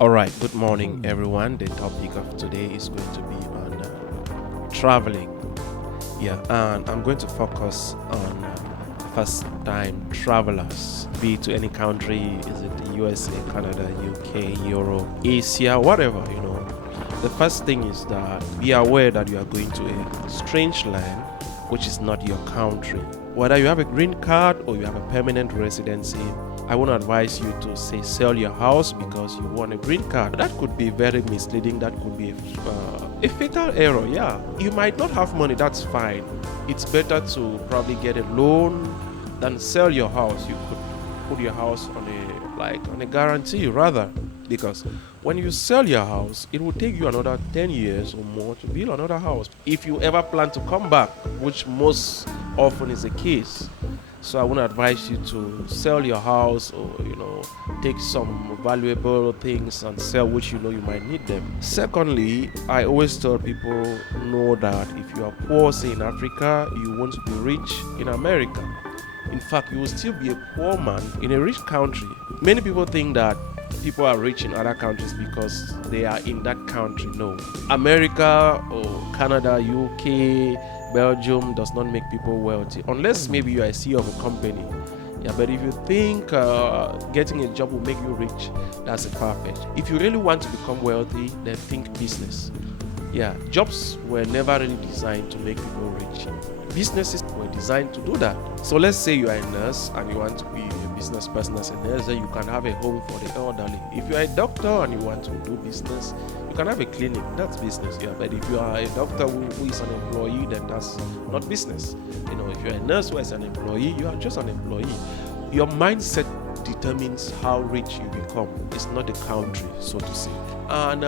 All right, good morning, everyone. The topic of today is going to be on traveling. Yeah, and I'm going to focus on first time travelers, be it to any country, is it the USA, Canada, UK, Europe, Asia, whatever. The first thing is that be aware that you are going to a strange land which is not your country. Whether you have a green card or you have a permanent residency, I won't advise you to say sell your house because you want a green card. That could be very misleading. That could be a fatal error. Yeah, you might not have money. That's fine. It's better to probably get a loan than sell your house. You could put your house on a guarantee rather, because when you sell your house, it will take you another 10 years or more to build another house if you ever plan to come back, which most often is the case. So I want to advise you to sell your house or take some valuable things and sell, which you might need them. Secondly, I always tell people, know that if you are poor, say in Africa, you won't be rich in America. In fact, you will still be a poor man in a rich country. Many people think that people are rich in other countries because they are in that country. No. America or Canada, UK, Belgium does not make people wealthy unless maybe you are a CEO of a company. Yeah, but if you think getting a job will make you rich, that's a far-fetched. If you really want to become wealthy, then think business. Yeah, jobs were never really designed to make people rich. Businesses were designed to do that. So let's say you are a nurse and you want to be a business person as a nurse, then you can have a home for the elderly. If you are a doctor and you want to do business, you can have a clinic. That's business. Yeah, but if you are a doctor who is an employee, then that's not business. If you're a nurse who is an employee, you are just an employee. Your mindset determines how rich you become. It's not the country, so to say. And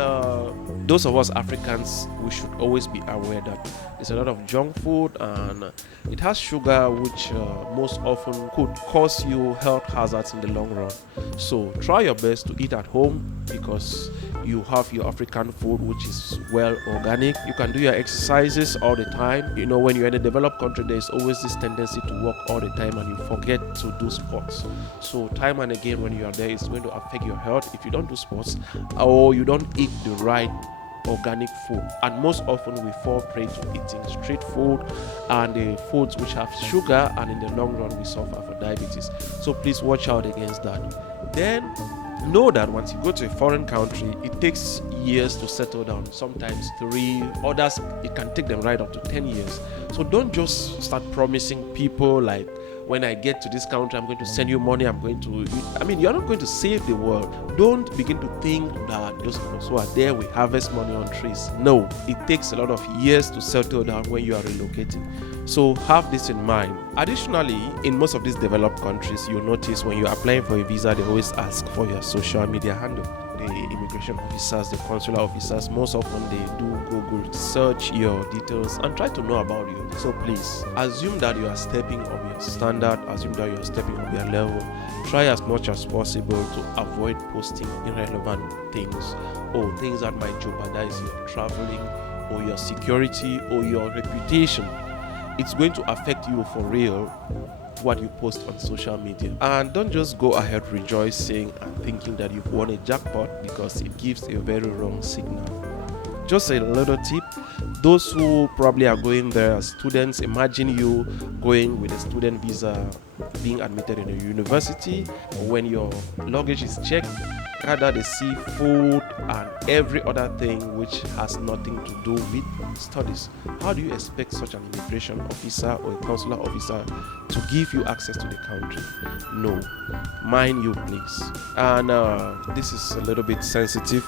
those of us Africans, we should always be aware that there's a lot of junk food and it has sugar, which most often could cause you health hazards in the long run. So try your best to eat at home because you have your African food, which is well organic. You can do your exercises all the time. When you're in a developed country, there's always this tendency to work all the time and you forget to do sports. So time and again, when you are there, it's going to affect your health if you don't do sports or you don't eat the right organic food. And most often we fall prey to eating street food and the foods which have sugar, and in the long run we suffer for diabetes. So please watch out against that. Then know that once you go to a foreign country, it takes years to settle down, sometimes 3, others it can take them right up to 10 years. So don't just start promising people like, when I get to this country, I'm going to send you money. You're not going to save the world. Don't begin to think that those of us who are there, we harvest money on trees. No, it takes a lot of years to settle down when you are relocating. So have this in mind. Additionally, in most of these developed countries, you'll notice when you're applying for a visa, they always ask for your social media handle. The immigration officers, the consular officers, most often they do Google search your details and try to know about you. So please assume that you are stepping up your standard, assume that you are stepping up your level. Try as much as possible to avoid posting irrelevant things or things that might jeopardize your traveling or your security or your reputation. It's going to affect you for real what you post on social media. And don't just go ahead rejoicing and thinking that you've won a jackpot, because it gives a very wrong signal. Just a little tip: those who probably are going there as students, imagine you going with a student visa, being admitted in a university. When your luggage is checked, rather the seafood and every other thing which has nothing to do with studies. How do you expect such an immigration officer or a consular officer to give you access to the country? No. Mind you, please. And this is a little bit sensitive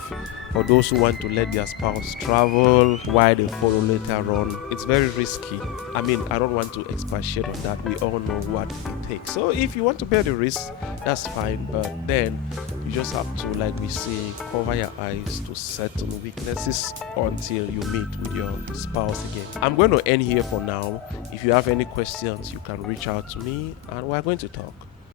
for those who want to let their spouse travel while they follow later on. It's very risky. I don't want to expatiate on that. We all know what it takes. So if you want to bear the risk, that's fine. But then you just have to, like we say, cover your eyes to certain weaknesses until you meet with your spouse again. I'm going to end here for now. If you have any questions, you can reach out to me and we're going to talk.